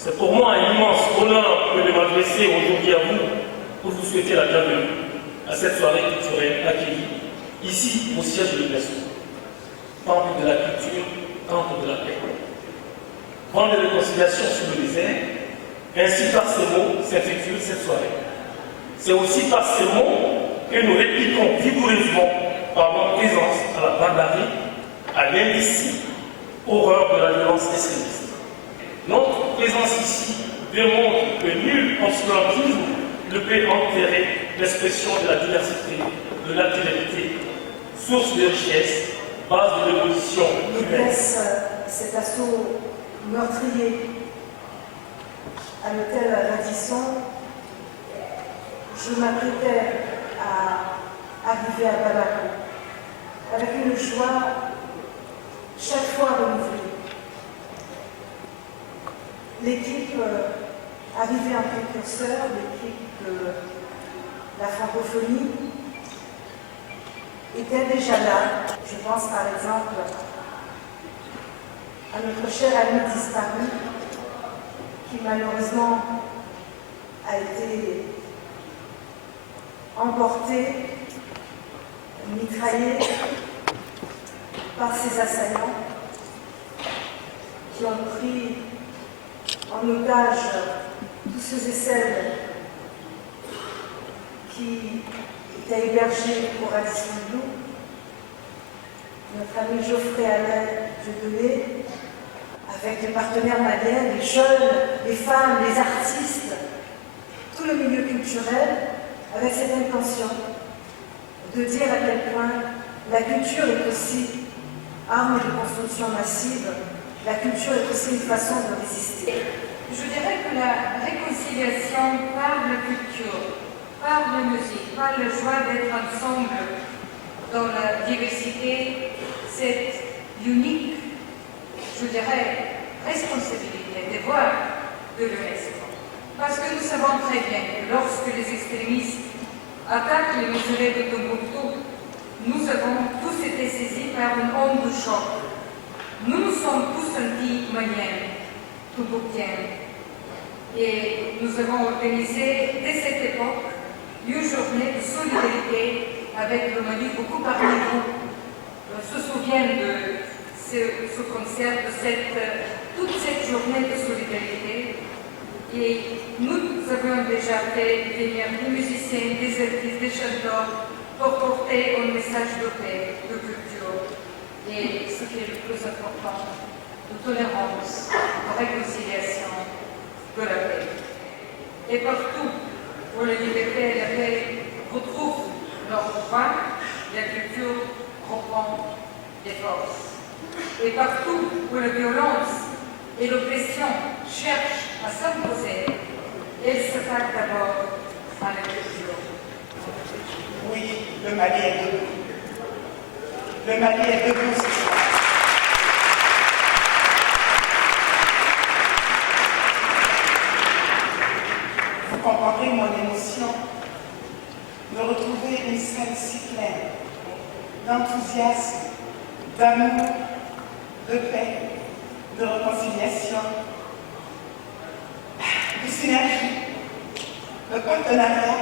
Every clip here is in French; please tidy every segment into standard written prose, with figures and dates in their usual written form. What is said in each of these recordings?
C'est pour moi un immense honneur que de m'adresser aujourd'hui à vous pour vous souhaiter la bienvenue à cette soirée culturelle accueillie ici au siège de l'UNESCO. Temple de la culture, temple de la paix. Grande réconciliation sur le désert, ainsi par ces mots s'intitule cette soirée. C'est aussi par ces mots que nous répliquons vigoureusement par notre présence à la barbarie, à l'indécis, horreur de la violence extrémiste. Notre présence ici démontre que nul obscurantisme ne peut enterrer l'expression de la diversité, de l'altérité, source de richesse, base de l'évolution humaine. Cet assaut meurtrier à l'hôtel Radisson, je m'apprêtais à arriver à Bamako avec une joie chaque fois renouvelée. L'équipe arrivée en précurseur, l'équipe de la francophonie, était déjà là. Je pense par exemple à notre cher ami disparu, qui malheureusement a été emporté, mitraillé par ses assaillants qui ont pris en otage tous ceux et celles qui étaient hébergés au Radisson Blu. Notre ami Geoffrey Alain Dieudonné, avec les partenaires maliens, les jeunes, les femmes, les artistes, tout le milieu culturel, avec cette intention de dire à quel point la culture est aussi arme de construction massive, la culture est aussi une façon de résister. Je dirais que la réconciliation par la culture, par la musique, par la joie d'être ensemble dans la diversité, cette unique, je dirais, responsabilité, devoir de l'UNESCO. Parce que nous savons très bien que lorsque les extrémistes attaquent les mausolées de Tombouctou, nous avons tous été saisis par une onde de choc. Nous nous sommes tous sentis maliens, tombouctiens. Et nous avons organisé, dès cette époque, une journée de solidarité avec le Mali. Beaucoup parmi vous se souviennent de ce concert, de toute cette journée de solidarité. Et nous avions déjà fait venir des musiciens, des artistes, des chanteurs pour porter un message de paix, de culture. Et ce qui est le plus important, de tolérance, de réconciliation, de la paix. Et partout où la liberté et la paix retrouvent leur pouvoir, la culture reprend des forces. Et partout où la violence et l'oppression cherchent à s'imposer, elles s'attaquent d'abord à la culture. Oui, le Mali est debout. Le Mali est debout ce soir. Vous comprendrez mon émotion de retrouver une scène si pleine d'enthousiasme, d'amour, de paix, de réconciliation, de synergie, de partenariat,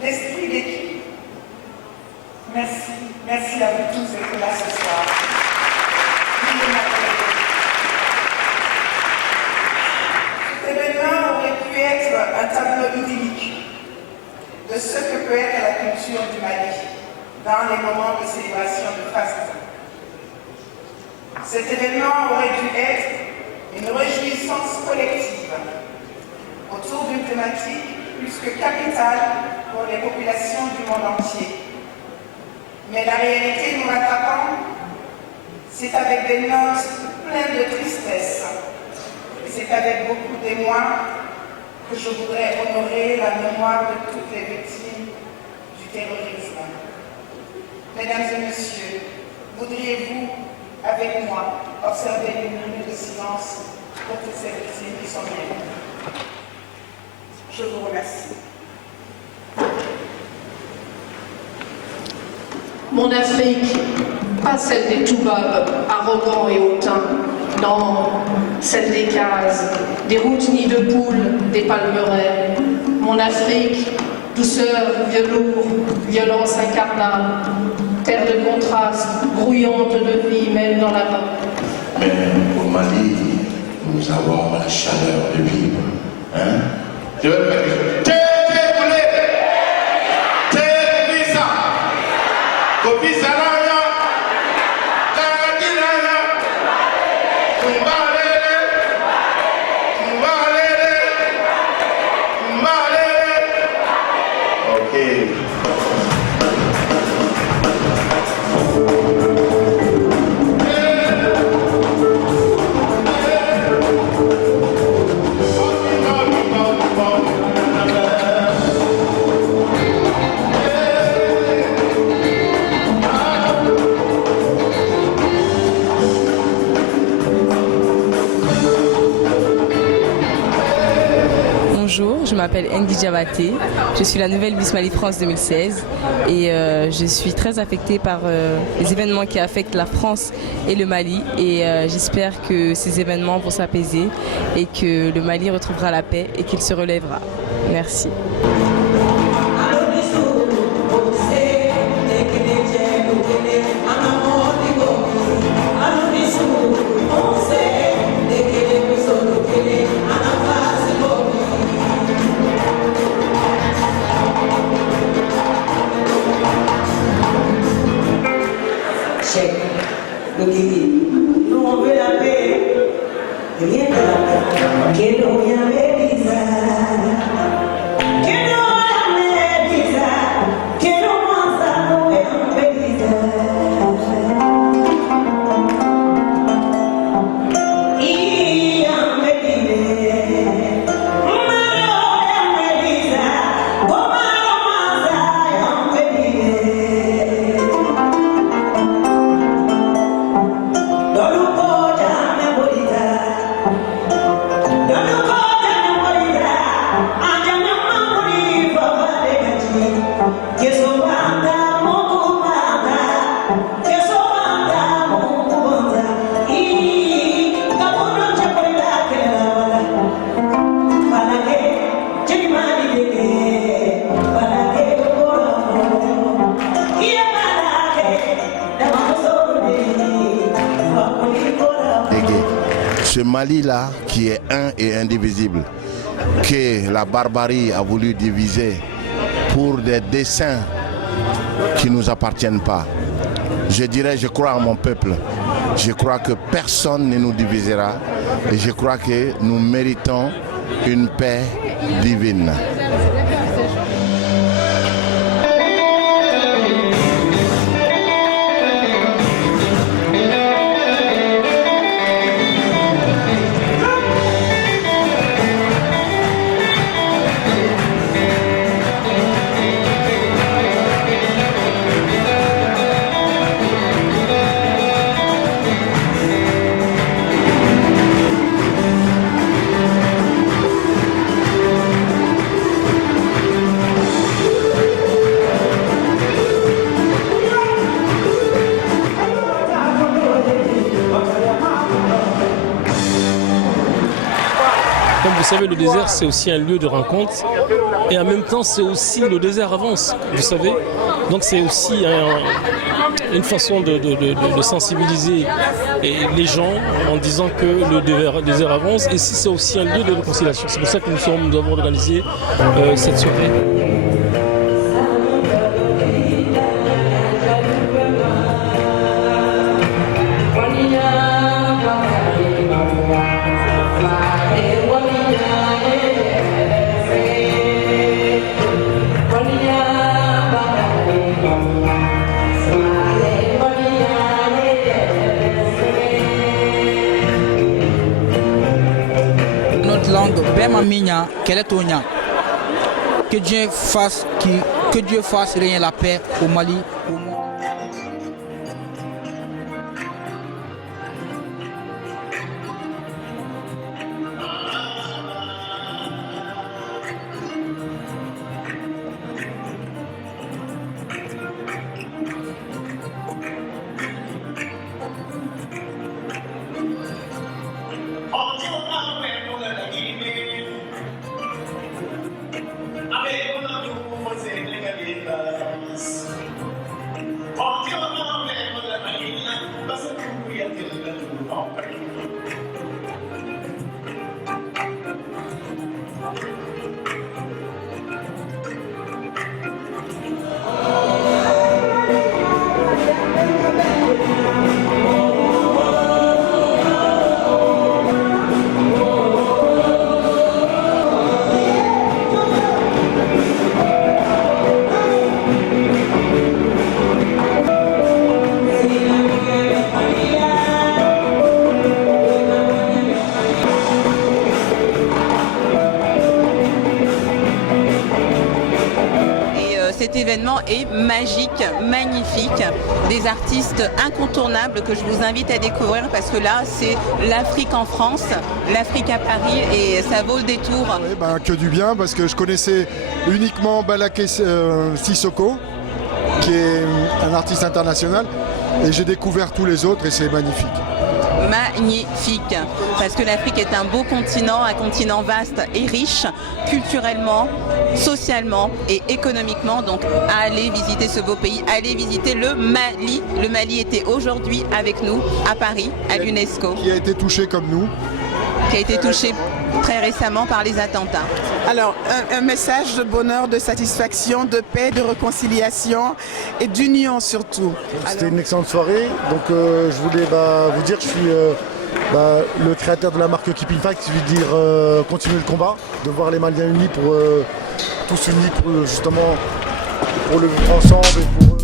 d'esprit d'équipe. Merci, merci à vous tous d'être là ce soir. Cet événement aurait pu être un tableau idyllique de ce que peut être la culture du Mali dans les moments de célébration de faste. Cet événement aurait dû être une réjouissance collective autour d'une thématique plus que capitale pour les populations du monde entier. Mais la réalité nous rattrapant, c'est avec des notes pleines de tristesse et c'est avec beaucoup d'émoi que je voudrais honorer la mémoire de toutes les victimes du terrorisme. Mesdames et messieurs, voudriez-vous, avec moi, observer une minute de silence pour toutes ces victimes qui sont mortes? Je vous remercie. Mon Afrique, pas celle des toubabs arrogants et hautains, non, celle des cases, des routes nids de poules, des palmeraies. Mon Afrique, douceur, velours, violence incarnable, terre de contraste, grouillante de vie, même dans la mort. Mais au Mali, nous avons la chaleur de vivre. Hein? Je veux faire quelque chose. Bonjour, je m'appelle Andy Diabaté, je suis la nouvelle Miss Mali France 2016 et je suis très affectée par les événements qui affectent la France et le Mali et j'espère que ces événements vont s'apaiser et que le Mali retrouvera la paix et qu'il se relèvera. Merci. Nous on veut la paix, rien que la paix. Que nous y avait bizarre, que nous avait bizarre, que nous pensons un peu bizarre. Il y a un peu bizarre, malheur un peu bizarre, comment on pense un peu bizarre. Ce Mali-là qui est un et indivisible, que la barbarie a voulu diviser pour des desseins qui ne nous appartiennent pas. Je dirais, je crois en mon peuple. Je crois que personne ne nous divisera et je crois que nous méritons une paix divine. Comme vous savez, le désert, c'est aussi un lieu de rencontre. Et en même temps, c'est aussi le désert avance, vous savez. Donc c'est aussi une façon de sensibiliser les gens en disant que le désert avance. Et si c'est aussi un lieu de réconciliation. C'est pour ça que nous avons organisé cette soirée. Langue Bema Minya, qu'elle est au Nya. Que Dieu fasse régner la paix au Mali, au monde. événement est magique, magnifique, des artistes incontournables que je vous invite à découvrir parce que là c'est l'Afrique en France, l'Afrique à Paris et ça vaut le détour. Oui, que du bien parce que je connaissais uniquement Balaké Sissoko qui est un artiste international et j'ai découvert tous les autres et c'est magnifique. Magnifique, parce que l'Afrique est un beau continent, un continent vaste et riche, culturellement, socialement et économiquement. Donc allez visiter ce beau pays, allez visiter le Mali. Le Mali était aujourd'hui avec nous à Paris, à l'UNESCO. Qui a été touché comme nous. Qui a été touché très récemment par les attentats. Alors, un message de bonheur, de satisfaction, de paix, de réconciliation et d'union surtout. C'était une excellente soirée, donc je voulais vous dire que je suis le créateur de la marque Keeping Fight, qui veut dire continuer le combat, de voir les Maliens unis, tous unis pour justement pour le vivre ensemble et pour